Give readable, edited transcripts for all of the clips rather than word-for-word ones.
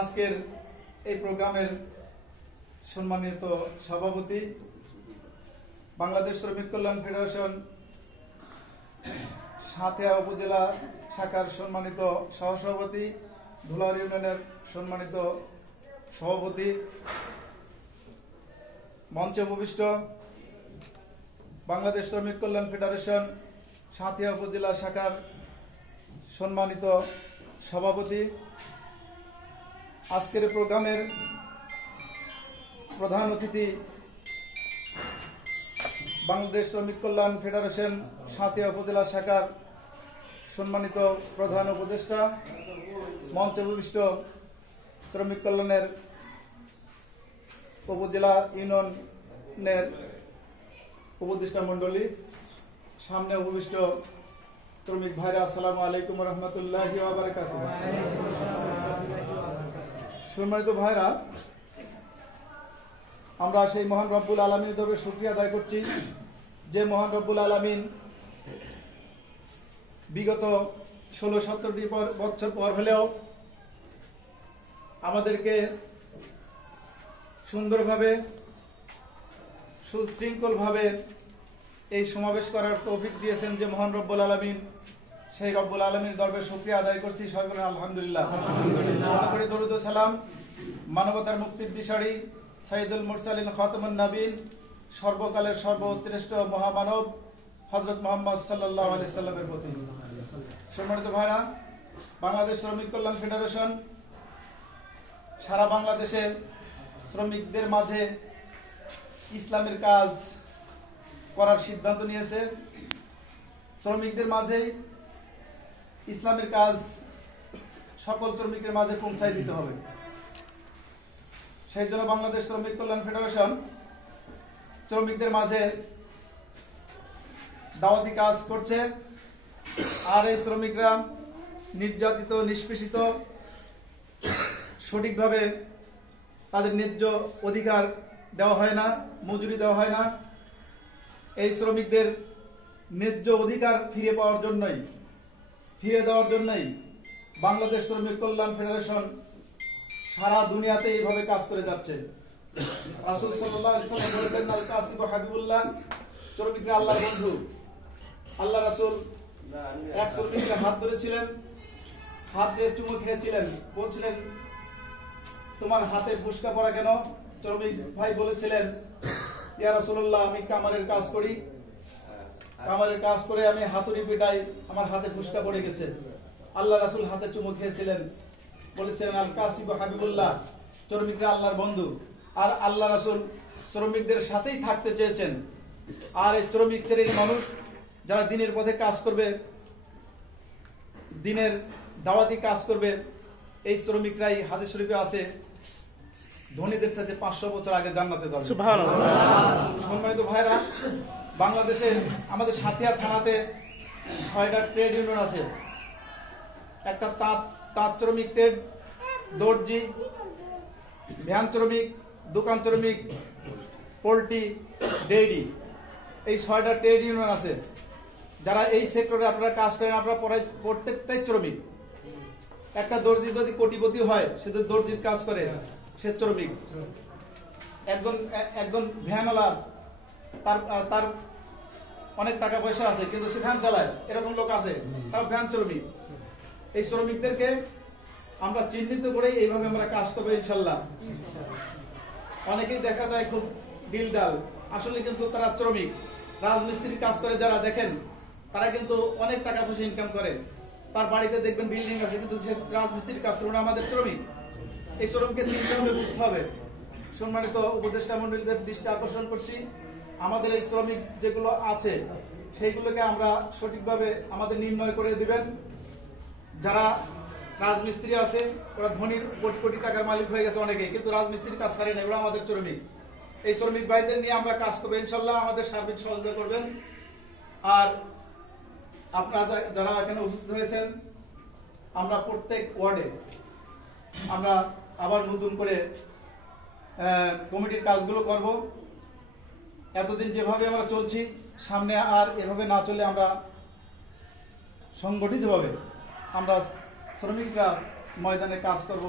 আজকের এই প্রোগ্রামের সম্মানিত সভাপতি, বাংলাদেশ শ্রমিক কল্যাণ ফেডারেশন সাঁথিয়া উপজেলা শাখার সম্মানিত সহসভাপতি, ধুলার ইউনিয়নের সম্মানিত সভাপতি, মঞ্চে উপবিষ্ট বাংলাদেশ শ্রমিক কল্যাণ ফেডারেশন সাঁথিয়া উপজেলা শাখার সম্মানিত সভাপতি, আজকের প্রোগ্রামের প্রধান অতিথি বাংলাদেশ শ্রমিক কল্যাণ ফেডারেশন সাঁথিয়া উপজেলা শাখার সম্মানিত প্রধান উপদেষ্টা, মঞ্চে উপবিষ্ট শ্রমিক কল্যাণের উপজেলা ইউনিয়নের উপদেষ্টা মণ্ডলী, সামনে উপবিষ্ট শ্রমিক ভাইরা, আসসালামু আলাইকুম রহমতুল্লাহি ওয়া বারাকাতুহু। সম্মানিত ভাইরা, আমরা সেই মহান রব্বুল আলামিনের দরবারে শুকরিয়া আদায় করছি যে মহান রব্বুল আলামিন বিগত 16-17টি বছর পর হলেও আমাদেরকে সুন্দরভাবে সুশৃঙ্খলভাবে এই সমাবেশ করার তৌফিক দিয়েছেন যে মহান রব্বুল আলামিন, সেই রব্বুল আলামিনের দরবারে শুকরিয়া আদায় করছি। সবাই বলেন আলহামদুলিল্লাহ। দরুদ ও সালাম মানবতার মুক্তির দিশারি সাইয়্যিদুল মুরসালিন খাতামুন নবীন, সর্বকালের সর্বশ্রেষ্ঠ মহামানব হযরত মুহাম্মদ সাল্লাল্লাহু আলাইহি সাল্লামের প্রতি। সম্মানিত ভাইরা, বাংলাদেশ শ্রমিক কল্যাণ ফেডারেশন সারা বাংলাদেশে শ্রমিকদের মাঝে ইসলামের কাজ করার সিদ্ধান্ত নিয়েছে। শ্রমিকদের মাঝে ইসলামের কাজ সকল শ্রমিকের মাঝে পৌঁছায় দিতে হবে। সেই জন্য বাংলাদেশ শ্রমিক কল্যাণ ফেডারেশন শ্রমিকদের মাঝে দাওয়াতি কাজ করছে। আর এই শ্রমিকরা নির্যাতিত, নিষ্পেষিত, সঠিকভাবে তাদের ন্যায্য অধিকার দেওয়া হয় না, মজুরি দেওয়া হয় না। এই শ্রমিকদের ন্যায্য অধিকার ফিরে দেওয়ার জন্যই বাংলাদেশ শ্রমিক কল্যাণ ফেডারেশন সারা দুনিয়াতে এইভাবে কাজ করে যাচ্ছে। রাসূল সাল্লাল্লাহু আলাইহি ওয়াসাল্লাম বলেছেন, আল কাসিবু হাবিবুল্লাহ, শ্রমিকরা আল্লাহর বন্ধু। আল্লাহ রাসূল এক শ্রমিককে হাত ধরেছিলেন, হাত দিয়ে চুমু খেয়েছিলেন, বলছিলেন, তোমার হাতে ফুসকা পড়া কেন? শ্রমিক ভাই বলেছিলেন, ইয়া রাসূলুল্লাহ, আমি কামারের কাজ করি, কামারের কাজ করে আমি হাতুড়ি পিটাই, আমার হাতে ফুসকা পড়ে গেছে। আল্লাহ রাসূল হাতে চুমু খেয়েছিলেন, বলেছিলেন, আল কাসিবু হাবিবুল্লাহ, শ্রমিকরা আল্লাহর বন্ধু। আর আল্লাহ রাসূল শ্রমিকদের সাথেই থাকতে চেয়েছেন। আর এই শ্রমিক শ্রেণীর মানুষ যারা দিনের পথে কাজ করবে, দিনের দাওয়াতি কাজ করবে, এই শ্রমিকরাই হাদিস শরীফে আছে ধনীদের সাথে 500 বছর আগে জান্নাতে যাবে। সুবহানাল্লাহ। সম্মানিত ভাইরা, বাংলাদেশে আমাদের সাঁথিয়া থানাতে 6টা ট্রেড ইউনিয়ন আছে। একটা তাঁত শ্রমিক ট্রেড, দর্জি, ভ্যান শ্রমিক, দোকান শ্রমিক, পোল্ট্রি, ডেইরি, এই 6টা ট্রেড ইউনিয়ন আছে। যারা এই সেক্টরে আপনারা কাজ করেন, আপনারা প্রত্যেকটাই শ্রমিক। একটা দর্জি যদি কোটিপতি হয়, সে তো দর্জির কাজ করে, সে শ্রমিক। একজন ভ্যানওয়ালা, তার অনেক টাকা পয়সা আছে কিন্তু সে ভ্যান চালায়, এরকম লোক আছে, তার ভ্যান শ্রমিক। এই শ্রমিকদেরকে আমরা চিহ্নিত করেই এইভাবে আমরা কাজ করবো ইনশাল্লাহ। অনেকেই দেখা যায় খুব দিলদাল, আসলে কিন্তু তারা শ্রমিক। রাজমিস্ত্রির কাজ করে যারা দেখেন, তারা কিন্তু অনেক টাকা পয়সা ইনকাম করে। তার বাড়িতে দেখবেন বিল্ডিং আছে, কিন্তু সে রাজমিস্ত্রির কাজ করে, আমাদের শ্রমিক। এই শ্রমকে চিনতে হবে, বুঝতে হবে। সম্মানিত উপদেষ্টা মন্ডলীদের দৃষ্টি আকর্ষণ করছি, আমাদের এই শ্রমিক যেগুলো আছে সেইগুলোকে আমরা সঠিকভাবে আমাদের নির্ণয় করে দিবেন। যারা রাজমিস্ত্রি আছে, ওরা ধনীর কোটি কোটি টাকার মালিক হয়ে গেছে অনেকেই, কিন্তু রাজমিস্ত্রির কাজ ছাড়ে না, ওরা আমাদের শ্রমিক। এই শ্রমিক ভাইদের নিয়ে আমরা কাজ করবো ইনশাল্লাহ, আমাদের সার্বিক সহযোগিতা করবেন। আর আপনারা যারা এখানে উপস্থিত হয়েছেন, আমরা প্রত্যেক ওয়ার্ডে আমরা আবার নতুন করে কমিটির কাজগুলো করব। এতদিন যেভাবে আমরা চলছি, সামনে আর এভাবে না চলে আমরা সংগঠিতভাবে আমরা শ্রমিকরা ময়দানে কাজ করব,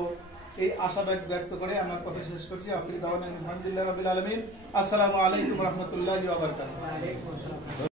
এই আশা ব্যক্ত করে আমার কথা শেষ করছি। আলহামদুলিল্লাহ রাব্বিল আলামিন। আসসালামু আলাইকুম ওয়া রাহমাতুল্লাহি ওয়া বারাকাতুহু।